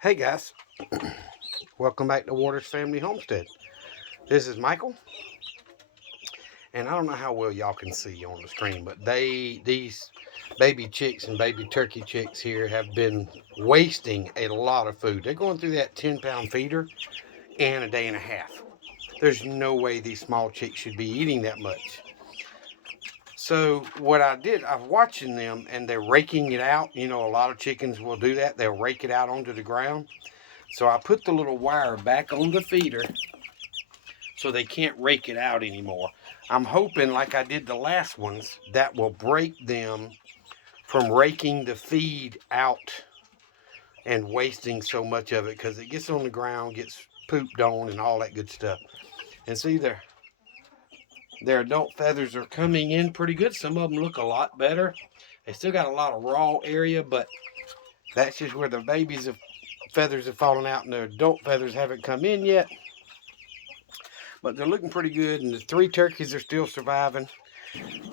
Hey guys, welcome back to Waters Family Homestead. This is Michael, and I don't know how well y'all can see on the screen, but these baby chicks and baby turkey chicks here have been wasting a lot of food. They're going through that 10-pound feeder in a day and a half. There's no way these small chicks should be eating that much. So what I did, I'm watching them and they're raking it out. You know, a lot of chickens will do that. They'll rake it out onto the ground. So I put the little wire back on the feeder so they can't rake it out anymore. I'm hoping, like I did the last ones, that will break them from raking the feed out and wasting so much of it, because it gets on the ground, gets pooped on, and all that good stuff. And see, their adult feathers are coming in pretty good. Some of them look a lot better. They still got a lot of raw area, but that's just where the babies of feathers have fallen out and their adult feathers haven't come in yet. But they're looking pretty good, and the 3 turkeys are still surviving.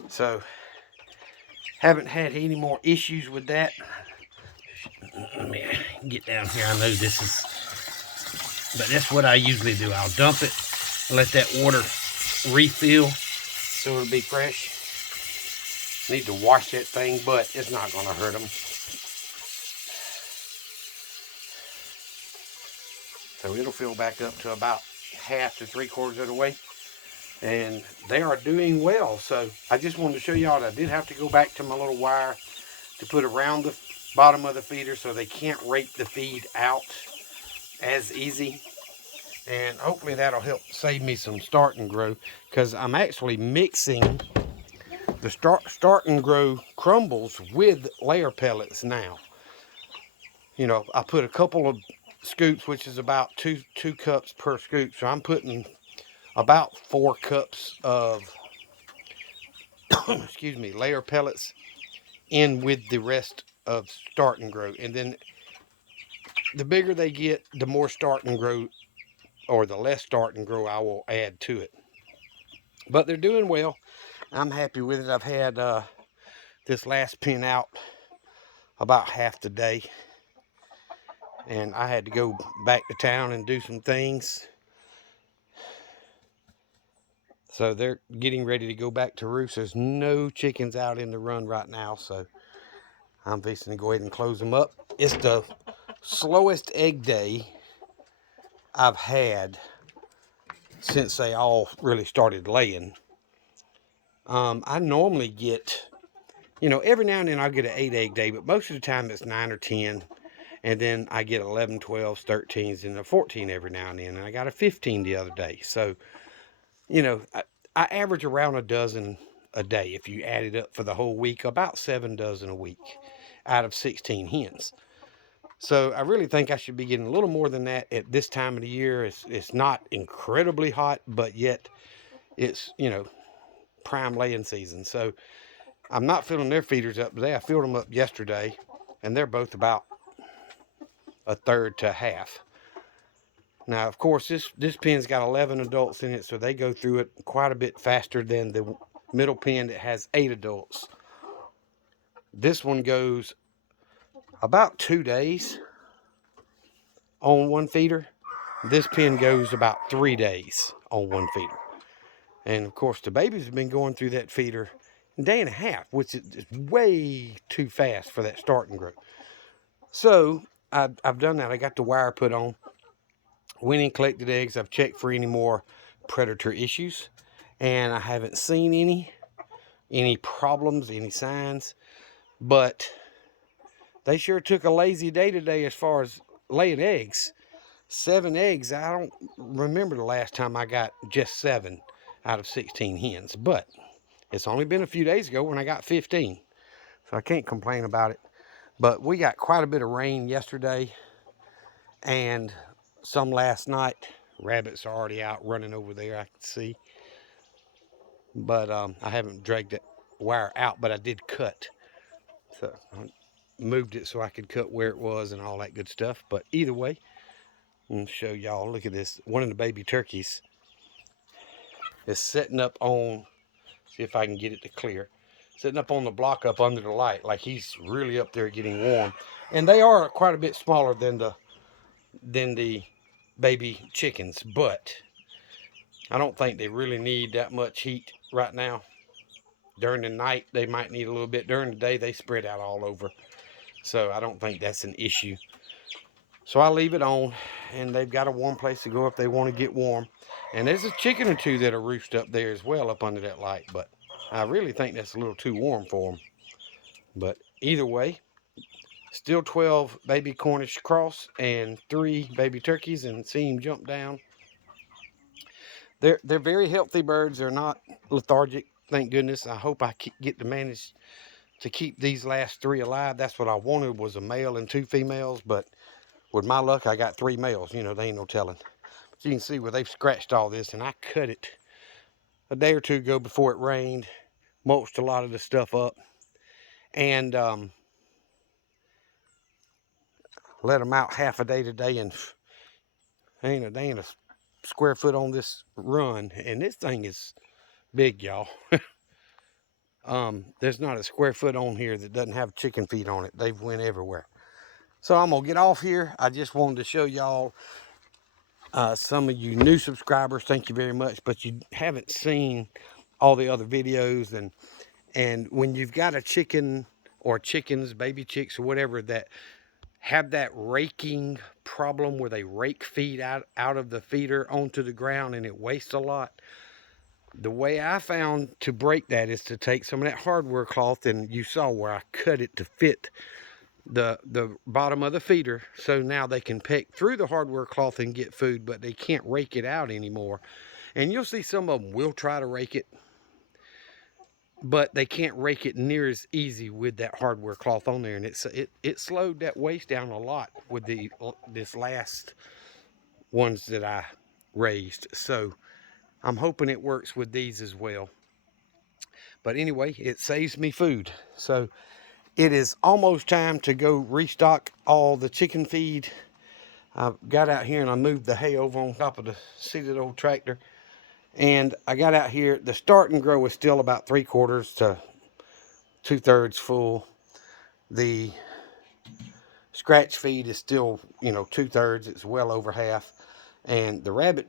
So haven't had any more issues with that. Let me get down here. I know this is, but that's what I usually do. I'll dump it and let that water refill so it'll be fresh. Need to wash that thing, but it's not going to hurt them. So it'll fill back up to about half to 3/4 of the way. And they are doing well. So I just wanted to show y'all that I did have to go back to my little wire to put around the bottom of the feeder so they can't rake the feed out as easy. And hopefully that'll help save me some start and grow, because I'm actually mixing the start and grow crumbles with layer pellets now. You know, I put a couple of scoops, which is about two cups per scoop. So I'm putting about 4 cups of excuse me, layer pellets in with the rest of start and grow. And then the bigger they get, the more start and grow, or the less start and grow I will add to it. But they're doing well. I'm happy with it. I've had this last pen out about half the day, and I had to go back to town and do some things. So they're getting ready to go back to roost. There's no chickens out in the run right now, so I'm fixing to go ahead and close them up. It's the slowest egg day I've had since they all really started laying. I normally get, you know, every now and then I'll get an 8 egg day, but most of the time it's 9 or 10. And then I get 11, 12s, 13s, and a 14 every now and then. And I got a 15 the other day. So, you know, I average around a dozen a day. If you add it up for the whole week, about 7 dozen a week out of 16 hens. So I really think I should be getting a little more than that at this time of the year. It's not incredibly hot, but yet it's, you know, prime laying season. So I'm not filling their feeders up today. I filled them up yesterday, and they're both about a third to half. Now, of course, this pen's got 11 adults in it, so they go through it quite a bit faster than the middle pen that has 8 adults. This one goes about 2 days on one feeder. This pen goes about 3 days on one feeder. And of course, the babies have been going through that feeder a day and a half, which is way too fast for that start and grow. So I've done that. I got the wire put on. Went and collected eggs. I've checked for any more predator issues, and I haven't seen any problems, any signs. But they sure took a lazy day today as far as laying eggs. 7 eggs. I don't remember the last time I got just 7 out of 16 hens, but it's only been a few days ago when I got 15, so I can't complain about it. But we got quite a bit of rain yesterday and some last night. Rabbits are already out running over there, I can see. But I haven't dragged that wire out, but I did cut. So I moved it so I could cut where it was and all that good stuff. But either way, I'm going to show y'all. Look at this. One of the baby turkeys is sitting up on, see if I can get it to clear, sitting up on the block up under the light, like he's really up there getting warm. And they are quite a bit smaller than the than the baby chickens, but I don't think they really need that much heat right now. During the night, they might need a little bit. During the day, they spread out all over. So I don't think that's an issue. So I leave it on, and they've got a warm place to go if they want to get warm. And there's a chicken or two that are roosted up there as well up under that light, but I really think that's a little too warm for them. But either way, still 12 baby Cornish cross and 3 baby turkeys, and see them jump down. They're very healthy birds. They're not lethargic, thank goodness. I hope I get to manage to keep these last 3 alive. That's what I wanted, was a male and 2 females, but with my luck, I got 3 males. You know, they ain't no telling. But you can see where they've scratched all this, and I cut it a day or two ago before it rained, mulched a lot of the stuff up, and let them out half a day today, and they ain't a square foot on this run, and this thing is big, y'all. There's not a square foot on here that doesn't have chicken feed on it. They've went everywhere. So I'm gonna get off here. I just wanted to show y'all some of you new subscribers, thank you very much, but you haven't seen all the other videos, and when you've got a chicken or chickens, baby chicks or whatever, that have that raking problem where they rake feed out of the feeder onto the ground and it wastes a lot. The way I found to break that is to take some of that hardware cloth, and you saw where I cut it to fit the bottom of the feeder, so now they can peck through the hardware cloth and get food, but they can't rake it out anymore. And you'll see some of them will try to rake it, but they can't rake it near as easy with that hardware cloth on there, and it slowed that waste down a lot with this last ones that I raised. So I'm hoping it works with these as well. But anyway, it saves me food. So it is almost time to go restock all the chicken feed. I got out here and I moved the hay over on top of the seat of the old tractor. And I got out here, the start and grow is still about 3/4 to 2/3 full. The scratch feed is still, 2/3. It's well over half. And the rabbit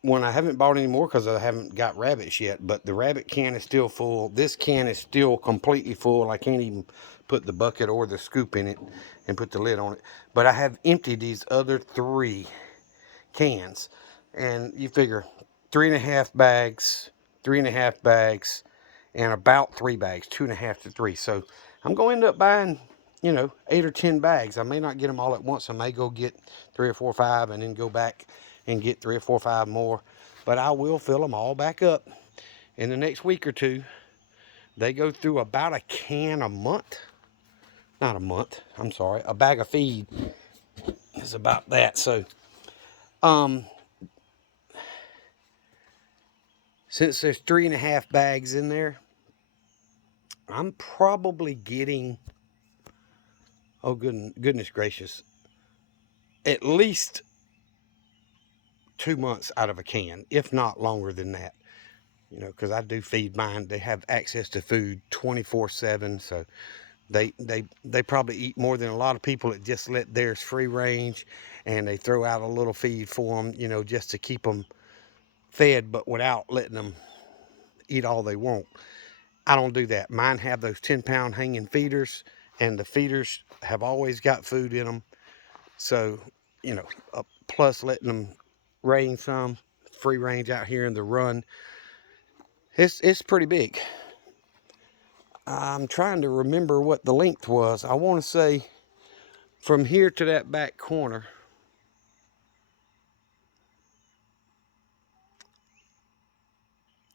one, I haven't bought any more because I haven't got rabbits yet, but the rabbit can is still full. This can is still completely full. I can't even put the bucket or the scoop in it and put the lid on it. But I have emptied these other 3 cans. And you figure 3.5 bags, 3.5 bags, and about 3 bags, 2.5 to 3. So I'm going to end up buying, 8 or 10 bags. I may not get them all at once. I may go get 3 or 4 or 5 and then go back and get 3 or 4 or 5 more. But I will fill them all back up in the next week or two. They go through about a can a month. Not a month, I'm sorry. A bag of feed is about that. So, since there's 3.5 bags in there, I'm probably getting, oh goodness gracious, at least 2 months out of a can, if not longer than that. Because I do feed mine. They have access to food 24/7, so they probably eat more than a lot of people that just let theirs free range, and they throw out a little feed for them, just to keep them fed, but without letting them eat all they want. I don't do that. Mine have those 10-pound hanging feeders, and the feeders have always got food in them. So, plus letting them range some free range out here in the run, it's pretty big. I'm trying to remember what the length was. I want to say from here to that back corner,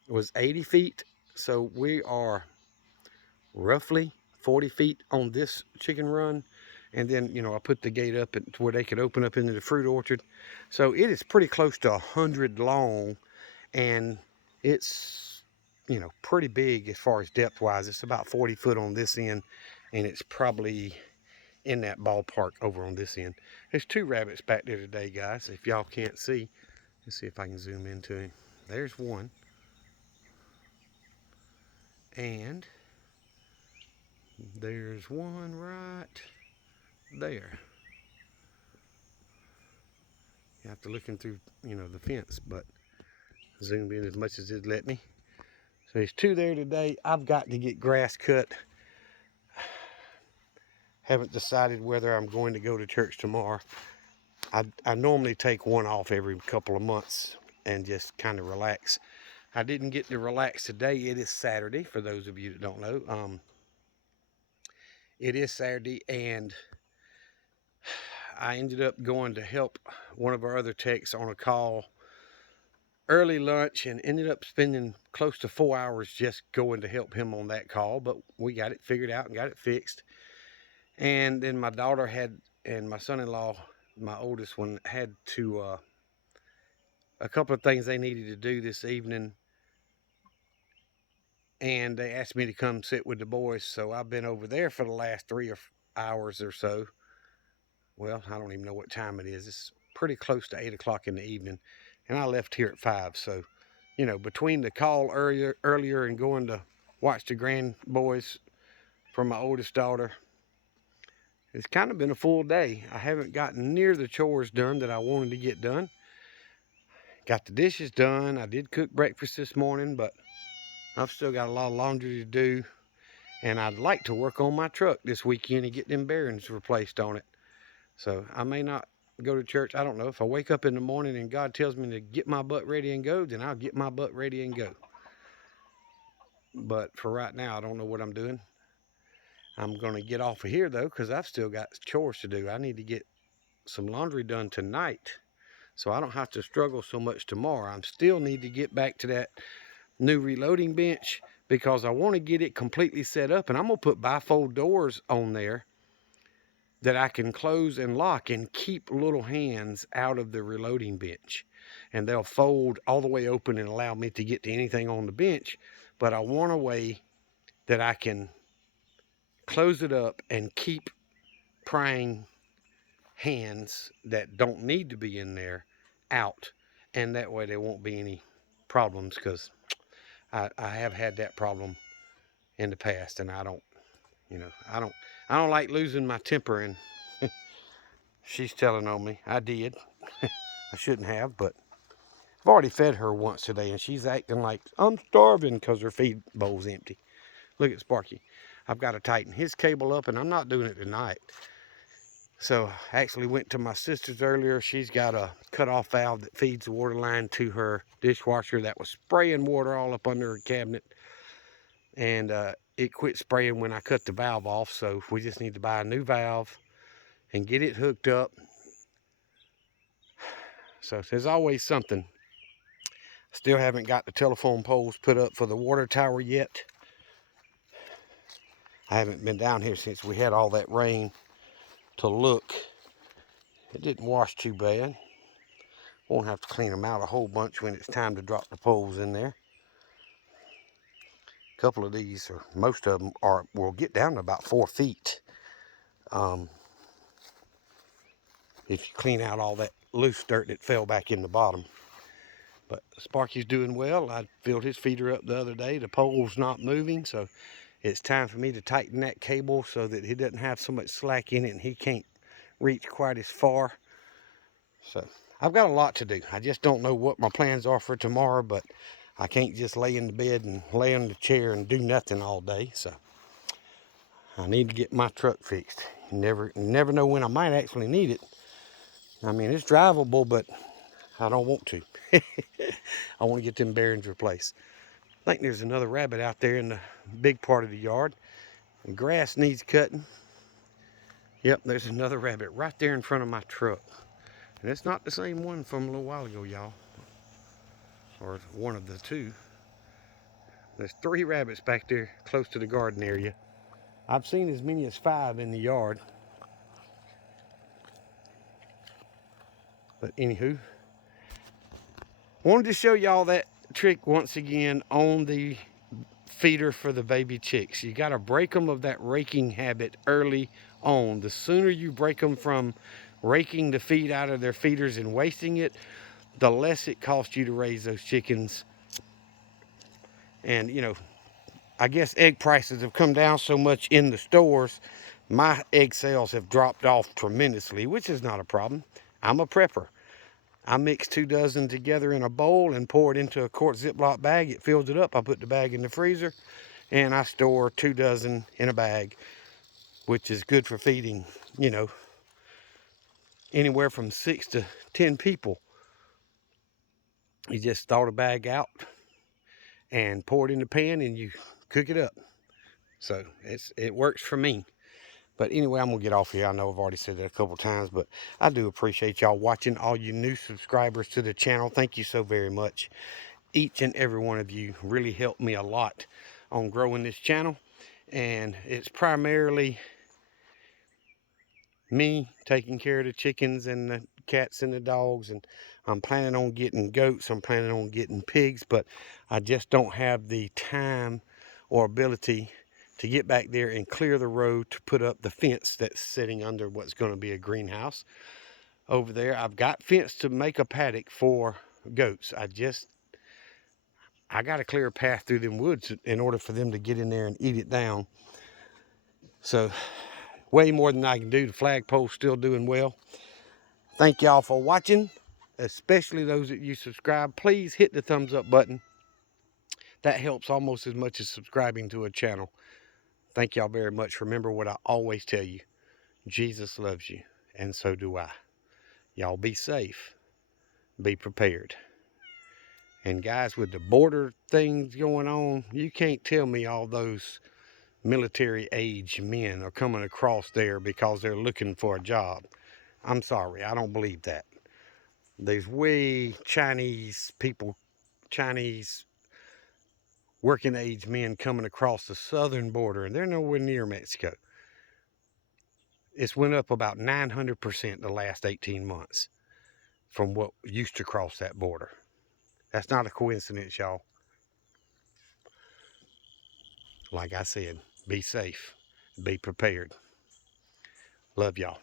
it was 80 feet. So we are roughly 40 feet on this chicken run. And then, I put the gate up to where they could open up into the fruit orchard. So it is pretty close to 100 long, and it's, pretty big as far as depth wise. It's about 40 foot on this end, and it's probably in that ballpark over on this end. There's 2 rabbits back there today, guys. If y'all can't see, let's see if I can zoom into him. There's one. And there's one right there. after looking through, the fence, but zoomed in as much as it let me. So there's 2 there today. I've got to get grass cut. Haven't decided whether I'm going to go to church tomorrow. I normally take one off every couple of months and just kind of relax. I didn't get to relax today. It is Saturday, for those of you that don't know. It is Saturday, and I ended up going to help one of our other techs on a call early lunch, and ended up spending close to 4 hours just going to help him on that call. But we got it figured out and got it fixed. And then my daughter and my son-in-law, my oldest one, had to a couple of things they needed to do this evening, and they asked me to come sit with the boys. So I've been over there for the last 3 hours or so. Well, I don't even know what time it is. It's pretty close to 8 o'clock in the evening, and I left here at 5. So, between the call earlier and going to watch the grandboys for my oldest daughter, it's kind of been a full day. I haven't gotten near the chores done that I wanted to get done. Got the dishes done. I did cook breakfast this morning, but I've still got a lot of laundry to do. And I'd like to work on my truck this weekend and get them bearings replaced on it. So I may not go to church. I don't know. If I wake up in the morning and God tells me to get my butt ready and go, then I'll get my butt ready and go. But for right now, I don't know what I'm doing. I'm going to get off of here, though, because I've still got chores to do. I need to get some laundry done tonight, so I don't have to struggle so much tomorrow. I still need to get back to that new reloading bench, because I want to get it completely set up, and I'm going to put bifold doors on there that I can close and lock and keep little hands out of the reloading bench. And they'll fold all the way open and allow me to get to anything on the bench. But I want a way that I can close it up and keep prying hands that don't need to be in there out. And that way there won't be any problems, because I have had that problem in the past, and I don't like losing my temper, and she's telling on me. I did. I shouldn't have, but I've already fed her once today, and she's acting like I'm starving because her feed bowl's empty. Look at Sparky. I've got to tighten his cable up, and I'm not doing it tonight. So I actually went to my sister's earlier. She's got a cutoff valve that feeds the water line to her dishwasher that was spraying water all up under her cabinet. And it quit spraying when I cut the valve off. So we just need to buy a new valve and get it hooked up. So there's always something. Still haven't got the telephone poles put up for the water tower yet. I haven't been down here since we had all that rain to look. It didn't wash too bad. Won't have to clean them out a whole bunch when it's time to drop the poles in there. A couple of these, or most of them, will get down to about 4 feet. If you clean out all that loose dirt that fell back in the bottom. But Sparky's doing well. I filled his feeder up the other day. The pole's not moving, so it's time for me to tighten that cable so that he doesn't have so much slack in it and he can't reach quite as far. So I've got a lot to do. I just don't know what my plans are for tomorrow, but I can't just lay in the bed and lay in the chair and do nothing all day. So I need to get my truck fixed. You never know when I might actually need it. I mean, it's drivable, but I don't want to. I want to get them bearings replaced. I think there's another rabbit out there in the big part of the yard. The grass needs cutting. Yep, there's another rabbit right there in front of my truck. And it's not the same one from a little while ago, y'all. Or one of the two. There's 3 rabbits back there close to the garden area. I've seen as many as 5 in the yard. But anywho, wanted to show y'all that trick once again on the feeder for the baby chicks. You got to break them of that raking habit early on. The sooner you break them from raking the feed out of their feeders and wasting it, the less it costs you to raise those chickens. And I guess egg prices have come down so much in the stores, my egg sales have dropped off tremendously, which is not a problem. I'm a prepper. I mix 2 dozen together in a bowl and pour it into a quart Ziploc bag. It fills it up. I put the bag in the freezer, and I store 2 dozen in a bag, which is good for feeding, you know, anywhere from 6 to 10 people. You just thaw the bag out and pour it in the pan and you cook it up. So it works for me. But anyway, I'm going to get off here. I know I've already said that a couple times, but I do appreciate y'all watching. All you new subscribers to the channel, thank you so very much. Each and every one of you really helped me a lot on growing this channel. And it's primarily me taking care of the chickens and the cats and the dogs. And I'm planning on getting goats. I'm planning on getting pigs, but I just don't have the time or ability to get back there and clear the road to put up the fence that's sitting under what's going to be a greenhouse over there. I've got fence to make a paddock for goats. I got to clear a path through them woods in order for them to get in there and eat it down. So way more than I can do. The flagpole's still doing well. Thank y'all for watching, especially those that you subscribe. Please hit the thumbs up button. That helps almost as much as subscribing to a channel. Thank y'all very much. Remember what I always tell you. Jesus loves you, and so do I. Y'all be safe. Be prepared. And guys, with the border things going on, you can't tell me all those military age men are coming across there because they're looking for a job. I'm sorry, I don't believe that. There's way Chinese people, Chinese working age men coming across the southern border, and they're nowhere near Mexico. It's went up about 900% the last 18 months from what used to cross that border. That's not a coincidence, y'all. Like I said, be safe, be prepared. Love y'all.